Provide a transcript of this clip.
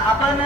आपण